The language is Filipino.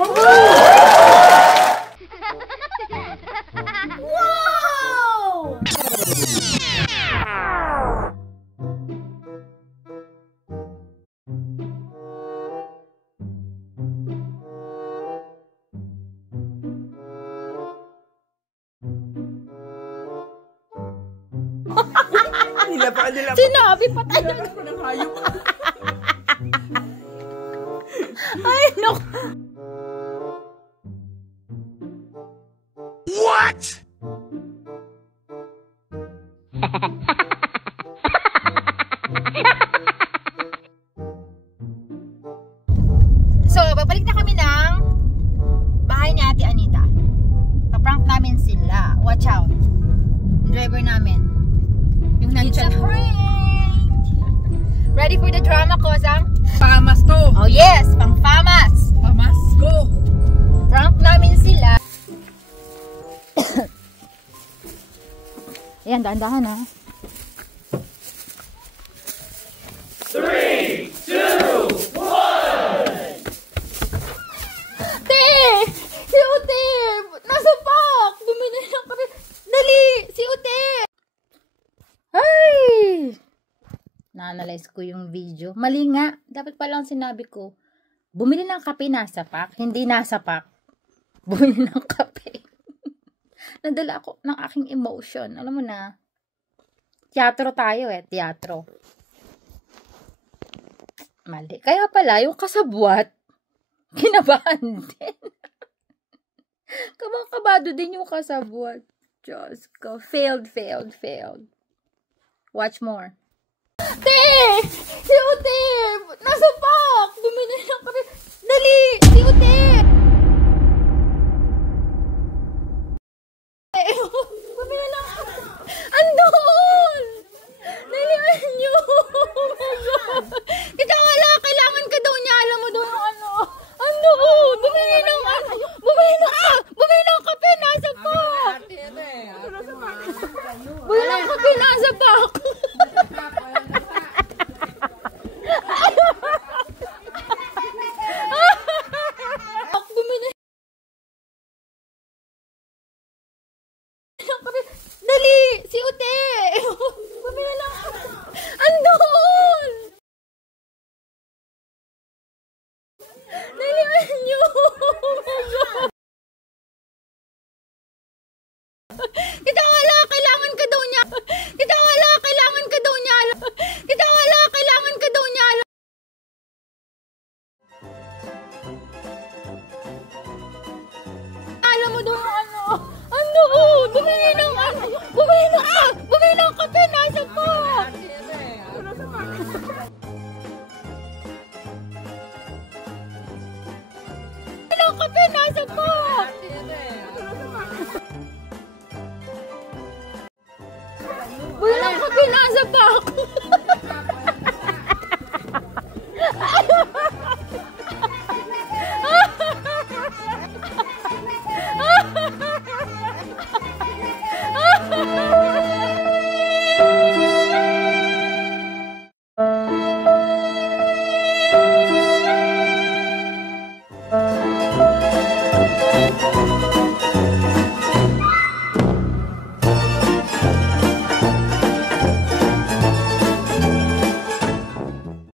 Wow! Sinabi pa tayo. Ay, no. What? So, babalik na kami ng bahay ni Ate Anita. Paprank namin sila. Watch out. Yung driver namin. Yung nandiyan. It's a prank! Ready for the drama, Kozang? Famas to! Oh yes! Pang famas! Famas ko! Prank namin sila. Ayan, dahan-dahan ha. 3, 2, 1! Te! Si Ute! Nasa pak! Bumili lang kami. Dali! Si Ute! Ay! Na-analyze ko yung video. Mali nga. Dapat palang sinabi ko, bumili ng kape nasa pak. Hindi nasa pak. Bumili ng kape. Nadala ako ng aking emotion. Alam mo na. Teatro tayo eh. Teatro. Mali. Kaya pala, yung kasabwat, kinabahan din. Kabang-kabado din yung kasabwat. Diyos ko. Failed. Watch more. Te! Si Ute! Nasa pak! Bumili lang kami. Dali! Si Ute! Bumili lang kami. Andun! Naliwan nyo! Kita wala, kailangan ka daw niya. Alam mo daw yung ano. Andun! Bumili ng ano. Bumili ng kape. Nasa pak! Bumili ng kape. Nasa pak! Dali! Si Ute! Bumili lang. Andun! Naliwan nyo! Kita wala, kailangan ka daw niya. Kita wala, kailangan ka daw niya. Kita wala, kailangan ka daw niya. Alam mo daw ano. Ano? Bumili ng ano. Bumili ng kape. Nasa pa. Bumili ng kape. Nasa pa. Bumili ng kape. Nasa pa.